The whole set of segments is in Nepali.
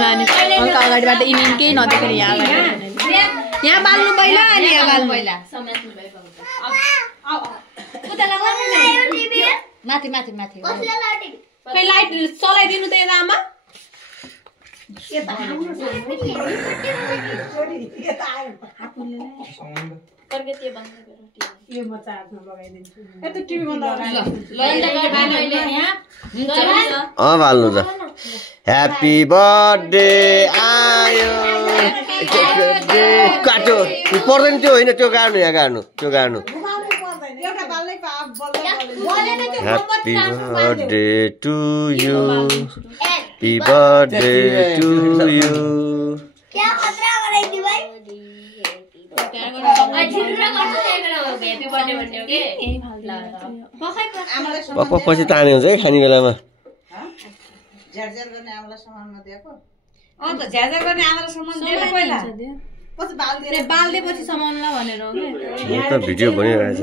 लाने हल्का अगाडिबाट इमिन केही नदेखेर यहाँ यहाँ बाल्नु पहिला अनि यहाँ बाल्नु पहिला माथि माथि माथि खै लाइट चलाइदिनु त यता आमा बाल्नु त ह्याप्पी बर्थडे आयो काटो पर्दैन त्यो होइन त्यो गाड्नु यहाँ गाड्नु त्यो गाड्नु happy birthday to you happy birthday to you पप्पा पछि ताने हुन्छ है खाने बेलामा बाल्देपछि समाउनुला भनेर हो के भिडियो बनिरहेछ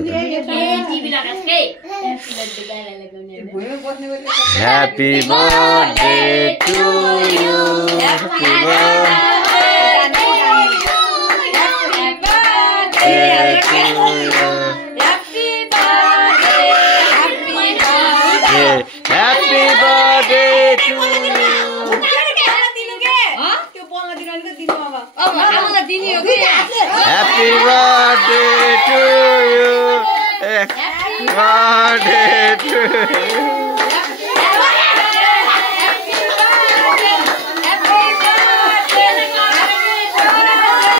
happy birthday to you happy Happy birthday to you. Happy birthday to you.